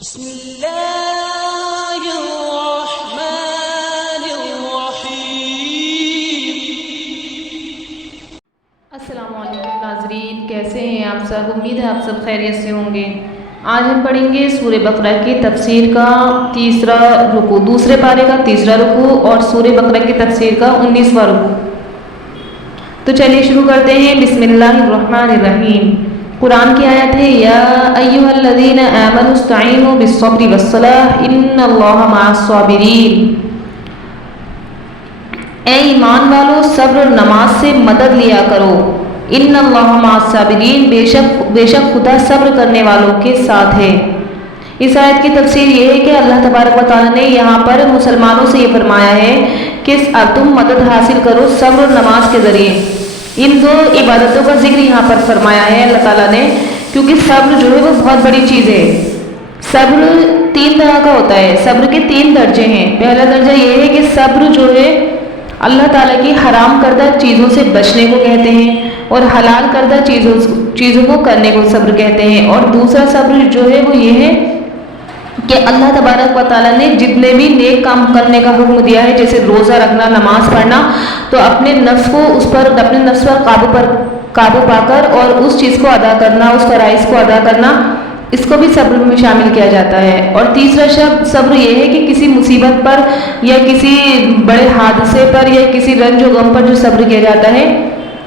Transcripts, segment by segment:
بسم اللہ الرحمن الرحیم۔ السلام علیکم ناظرین، کیسے ہیں آپ سب؟ امید ہے آپ سب خیریت سے ہوں گے۔ آج ہم پڑھیں گے سورہ بقرہ کی تفسیر کا تیسرا رکوع، دوسرے پارے کا تیسرا رکوع اور سورہ بقرہ کی تفسیر کا 19واں رکوع۔ تو چلیے شروع کرتے ہیں۔ بسم اللہ الرحمن الرحیم۔ قرآن کی آیت ہے یا ایھا الذین آمنوا استعینوا بالصبر والصلاۃ ان اللہ مع الصابرین۔ اے ایمان والو، صبر اور نماز سے مدد لیا کرو۔ ان اللہ مع الصابرین، بے شک خدا صبر کرنے والوں کے ساتھ ہے۔ اس آیت کی تفسیر یہ ہے کہ اللہ تبارک و تعالیٰ نے یہاں پر مسلمانوں سے یہ فرمایا ہے کہ تم مدد حاصل کرو صبر اور نماز کے ذریعے۔ ان دو عبادتوں کا ذکر یہاں پر فرمایا ہے اللہ تعالیٰ نے، کیونکہ صبر جو ہے وہ بہت بڑی چیز ہے۔ صبر تین طرح کا ہوتا ہے، صبر کے تین درجے ہیں۔ پہلا درجہ یہ ہے کہ صبر جو ہے اللہ تعالیٰ کی حرام کردہ چیزوں سے بچنے کو کہتے ہیں اور حلال کردہ چیزوں کو کرنے کو صبر کہتے ہیں۔ اور دوسرا صبر جو ہے وہ یہ ہے کہ اللہ تبارک و تعالیٰ نے جتنے بھی نیک کام کرنے کا حکم دیا ہے، جیسے روزہ رکھنا، نماز پڑھنا، تو اپنے نفس پر قابو پا کر اور اس چیز کو ادا کرنا، اس فرائض کو ادا کرنا، اس کو بھی صبر میں شامل کیا جاتا ہے۔ اور تیسرا صبر یہ ہے کہ کسی مصیبت پر یا کسی بڑے حادثے پر یا کسی رنج و غم پر جو صبر کیا جاتا ہے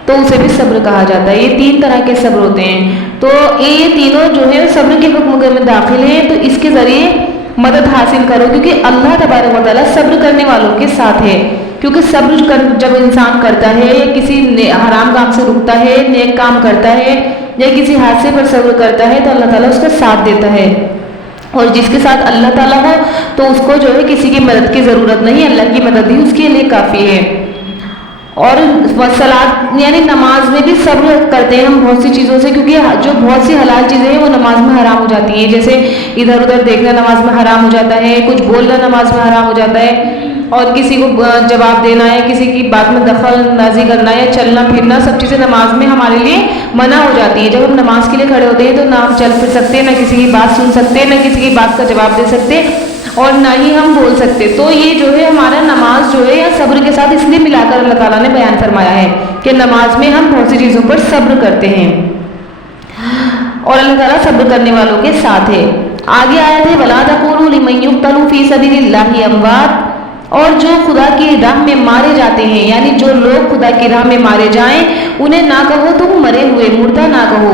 تو اسے بھی صبر کہا جاتا ہے۔ یہ تین طرح کے صبر ہوتے ہیں، تو یہ تینوں جو ہے صبر کے حکم میں داخل ہیں۔ تو اس کے ذریعے مدد حاصل کرو، کیونکہ اللہ تبارک و تعالیٰ صبر کرنے والوں کے ساتھ ہے۔ کیونکہ صبر جب انسان کرتا ہے یا کسی حرام کام سے رکتا ہے، نیک کام کرتا ہے یا کسی حادثے پر صبر کرتا ہے تو اللہ تعالیٰ اس کا ساتھ دیتا ہے۔ اور جس کے ساتھ اللہ تعالیٰ ہو تو اس کو جو ہے کسی کی مدد کی ضرورت نہیں، اللہ کی مدد ہی اس کے لیے کافی ہے۔ اور صلاۃ یعنی نماز میں بھی صبر کرتے ہیں ہم بہت سی چیزوں سے، کیونکہ جو بہت سی حلال چیزیں ہیں وہ نماز میں حرام ہو جاتی ہیں، جیسے ادھر ادھر دیکھنا نماز میں حرام ہو جاتا ہے، کچھ بولنا نماز میں حرام ہو جاتا ہے، اور کسی کو جواب دینا ہے، کسی کی بات میں دخل اندازی کرنا یا چلنا پھرنا، سب چیزیں نماز میں ہمارے لیے منع ہو جاتی ہے۔ جب ہم نماز کے لیے کھڑے ہوتے ہیں تو نہ ہم چل پھر سکتے، نہ کسی کی بات سن سکتے، نہ کسی کی بات کا جواب دے سکتے اور نہ ہی ہم بول سکتے۔ تو یہ جو ہے ہمارا نماز جو ہے یا صبر کے ساتھ اس لیے ملا کر اللہ تعالیٰ نے بیان فرمایا ہے کہ نماز میں ہم بہت سی چیزوں پر صبر کرتے ہیں اور اللہ تعالیٰ صبر کرنے والوں کے ساتھ ہے۔ آگے آیت ہے وَلَا تَقُولُوا لِمَن يُقْتَلُ فِي سَبِيلِ اللَّهِ أَمْوَاتٌ، اور جو خدا کی راہ میں مارے جاتے ہیں، یعنی جو لوگ خدا کی راہ میں مارے جائیں انہیں نہ کہو تم مرے ہوئے، مردہ نہ کہو،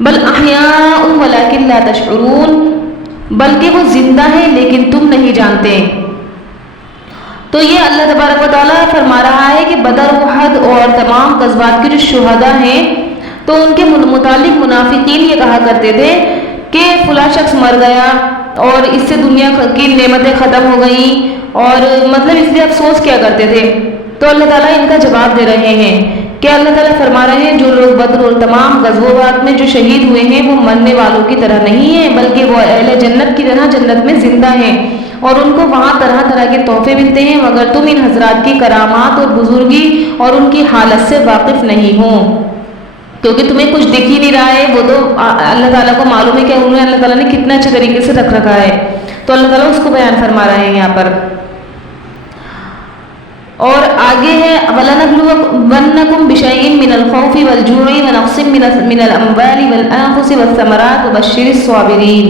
بل احیاء ولکن لا تشعرون، بلکہ وہ زندہ ہے لیکن تم نہیں جانتے۔ تو یہ اللہ تبارک و تعالیٰ فرما رہا ہے کہ بدر، احد اور تمام غزوات کے جو شہداء ہیں تو ان کے متعلق منافقین یہ کہا کرتے تھے کہ فلاں شخص مر گیا اور اس سے دنیا کی نعمتیں ختم ہو گئیں، اور مطلب اس لیے افسوس کیا کرتے تھے۔ تو اللہ تعالیٰ ان کا جواب دے رہے ہیں کہ اللہ تعالیٰ فرما رہے ہیں جو لوگ بدر اور تمام غزوات میں جو شہید ہوئے ہیں وہ مرنے والوں کی طرح نہیں ہیں، بلکہ وہ اہل جنت کی طرح جنت میں زندہ ہیں، اور ان کو وہاں طرح طرح کے تحفے ملتے ہیں، مگر تم ان حضرات کی کرامات اور بزرگی اور ان کی حالت سے واقف نہیں ہو، کیونکہ تمہیں کچھ دکھ ہی نہیں رہا ہے۔ وہ تو اللہ تعالیٰ کو معلوم ہے کہ انہیں اللہ تعالیٰ نے کتنا اچھے طریقے سے رکھ رکھا ہے، تو اللہ تعالیٰ اس کو بیان فرما رہے ہیں یہاں پر۔ اور آگے ہے وَلَنَبْلُوَنَّكُمْ بِشَيْءٍ مِّنَ الْخَوْفِ وَالْجُوعِ وَنَقْصٍ مِّنَ الْأَمْوَالِ وَالْأَنفُسِ وَالثَّمَرَاتِ وَبَشِّرِ الصَّابِرِينَ،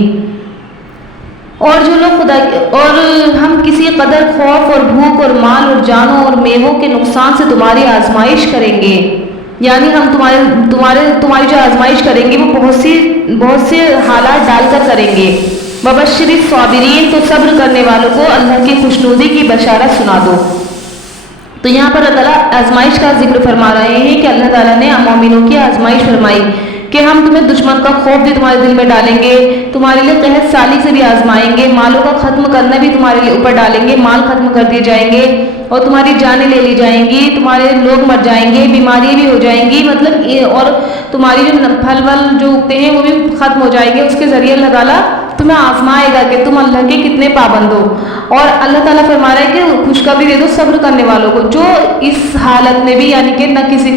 اور جو لوگ اور ہم کسی قدر خوف اور بھوک اور مال اور جانوں اور میووں کے نقصان سے تمہاری آزمائش کریں گے، یعنی ہم تمہاری جو آزمائش کریں گے وہ بہت سے حالات ڈال کر کریں گے۔ وَبَشِّرِ الصَّابِرِينَ، تو صبر کرنے والوں کو اللہ کی خوشنودی کی بشارت سنا دو۔ تو یہاں پر اللہ تعالیٰ آزمائش کا ذکر فرما رہے ہیں کہ اللہ تعالیٰ نے مومنوں کی آزمائش فرمائی کہ ہم تمہیں دشمن کا خوف بھی تمہارے دل میں ڈالیں گے، تمہارے لیے قحط سالی سے بھی آزمائیں گے، مالوں کا ختم کرنا بھی تمہارے لیے اوپر ڈالیں گے، مال ختم کر دیے جائیں گے اور تمہاری جانیں لے لی جائیں گی، تمہارے لوگ مر جائیں گے، بیماریاں بھی ہو جائیں گی، مطلب اور تمہاری جو پھل ول جو اگتے ہیں وہ بھی ختم ہو جائیں گے۔ اس کے ذریعے اللہ تعالیٰ تمہیں آزمائے گا کہ تم اللہ کے کتنے پابند ہو۔ اور اللہ تعالیٰ فرما رہا ہے کہ خوشخبری دے دو صبر کرنے والوں کو، جو اس حالت میں بھی یعنی کہ نہ کسی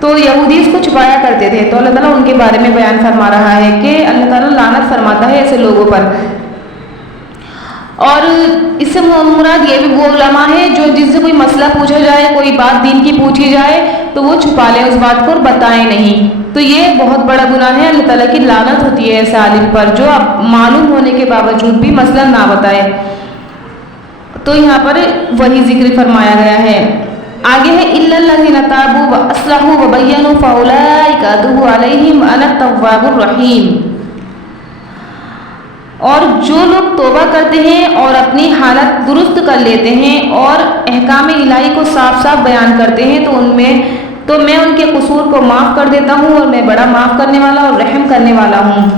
تو یہودی اس کو چھپایا کرتے تھے. تو اللہ تعالیٰ ان کے بارے میں بیان فرما رہا ہے کہ اللہ تعالیٰ لعنت فرماتا ہے ایسے لوگوں پر. اور اس سے مراد یہ بھی وہ علماء ہے جو جن سے کوئی مسئلہ پوچھا جائے, کوئی بات دین کی پوچھی جائے تو وہ چھپا لیں اس بات کو اور بتائیں نہیں. تو یہ بہت بڑا گناہ ہے. اللہ تعالیٰ کی لعنت ہوتی ہے ایسے عالم پر جو اب معلوم ہونے کے باوجود بھی مسئلہ نہ بتائے. تو یہاں پر وہی ذکر فرمایا گیا ہے. آگے ہے الا الذین تابوا واصلحوا وبینوا فاولئک اتوب علیہم انا التواب الرحیم. اور جو لوگ توبہ کرتے ہیں اور اپنی حالت درست کر لیتے ہیں اور احکام الہی کو صاف صاف بیان کرتے ہیں تو میں ان کے قصور کو معاف کر دیتا ہوں اور میں بڑا معاف کرنے والا اور رحم کرنے والا ہوں.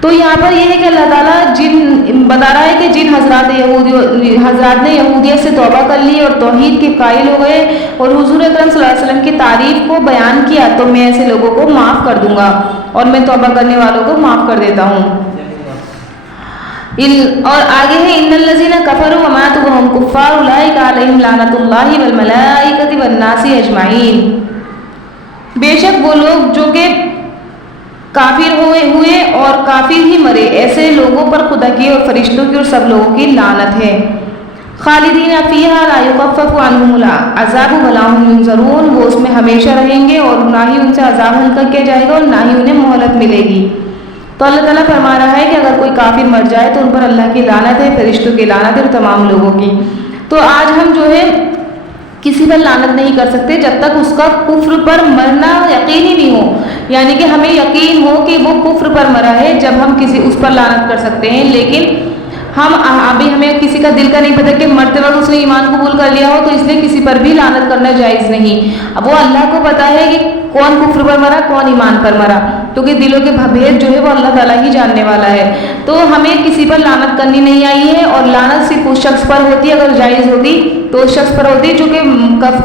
تو یہاں پر یہ ہے کہ اللہ تعالیٰ بتا رہا ہے کہ جن حضرات نے یہودیت سے توبہ کر لی اور توحید کے قائل ہو گئے اور حضور اکرم صلی اللہ علیہ وسلم کی تعریف کو بیان کیا تو میں ایسے لوگوں کو معاف کر دوں گا اور میں توبہ کرنے والوں کو معاف کر دیتا ہوں. اور آگے ہے ان الذین کفروا وماتوا وهم کفار اولئک علیہم لعنۃ اللہ والملائکۃ والناس اجمعین. بے شک وہ لوگ جو کہ کافر ہوئے اور کافر ہی مرے ایسے لوگوں پر خدا کی اور فرشتوں کی اور سب لوگوں کی لعنت ہے. خالدین فیہا لا یخفف عنہم العذاب ولا هم ینظرون. وہ اس میں ہمیشہ رہیں گے اور نہ ہی ان سے عذاب ہلکا کیا جائے گا اور نہ ہی انہیں مہلت ملے گی. تو اللہ تعالیٰ فرما رہا ہے کہ اگر کوئی کافر مر جائے تو ان پر اللہ کی لعنت ہے, فرشتوں کی لعنت ہے اور تمام لوگوں کی. تو آج ہم جو ہے کسی پر لعنت نہیں کر سکتے جب تک اس کا کفر پر مرنا یقینی نہیں ہو, یعنی کہ ہمیں یقین ہو کہ وہ کفر پر مرا ہے جب ہم اس پر لعنت کر سکتے ہیں. لیکن ہمیں کسی کا دل کا نہیں پتہ کہ مرتے وقت اس نے ایمان قبول کر لیا ہو تو اس لیے کسی پر بھی لعنت کرنا جائز نہیں. اب وہ اللہ کو پتہ ہے کہ کون کفر پر مرا کون ایمان پر مرا, کیونکہ دلوں کے بھید جو ہے وہ اللہ تعالیٰ ہی جاننے والا ہے. تو ہمیں کسی پر لعنت کرنی نہیں آئی ہے اور لعنت صرف اس شخص پر ہوتی ہے, اگر جائز ہوتی تو اس شخص پر ہوتی جو کہ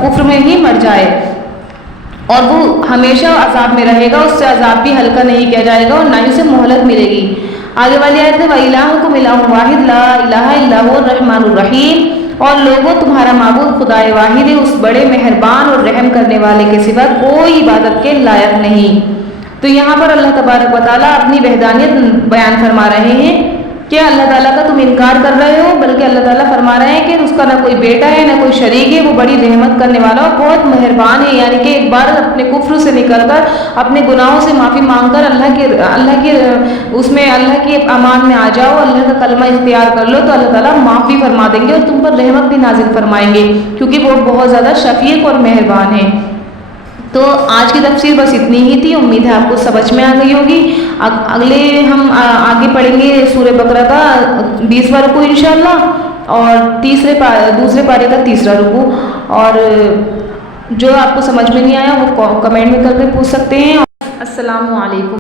کفر میں ہی مر جائے اور وہ ہمیشہ عذاب میں رہے گا, اس سے عذاب بھی ہلکا نہیں کیا جائے گا اور نہ ہی اسے مہلت ملے گی. آگے والی آیت ہے وَإِلَٰهُكُمْ إِلَٰهٌ وَاحِدٌ لَا إِلَٰهَ إِلَّا هُوَ الرَّحْمَٰنُ الرَّحِيمُ. اور لوگوں تمہارا معبود خدائے واحد ہے, اس بڑے مہربان اور رحم کرنے والے کے سوا کوئی عبادت کے لائق نہیں. تو یہاں پر اللہ تبارک و تعالیٰ اپنی وحدانیت بیان فرما رہے ہیں کہ اللہ تعالیٰ کا تم انکار کر رہے ہو, بلکہ اللہ تعالیٰ فرما رہے ہیں کہ اس کا نہ کوئی بیٹا ہے نہ کوئی شریک ہے, وہ بڑی رحمت کرنے والا اور بہت مہربان ہے. یعنی کہ ایک بار اپنے کفر سے نکل کر اپنے گناہوں سے معافی مانگ کر اللہ کی امان میں آ جاؤ, اللہ کا کلمہ اختیار کر لو تو اللہ تعالیٰ معافی فرما دیں گے اور تم پر رحمت بھی نازل فرمائیں گے, کیونکہ وہ بہت زیادہ شفیق اور مہربان ہے. تو آج کی تفسیر بس اتنی ہی تھی. امید ہے آپ کو سمجھ میں آ گئی ہوگی. اگلے ہم آگے پڑھیں گے سورہ بقرہ کا 20واں رکوع انشاءاللہ اور دوسرے پارے کا 3واں رکوع. اور جو آپ کو سمجھ میں نہیں آیا وہ کمنٹ میں کر کے پوچھ سکتے ہیں. السلام علیکم.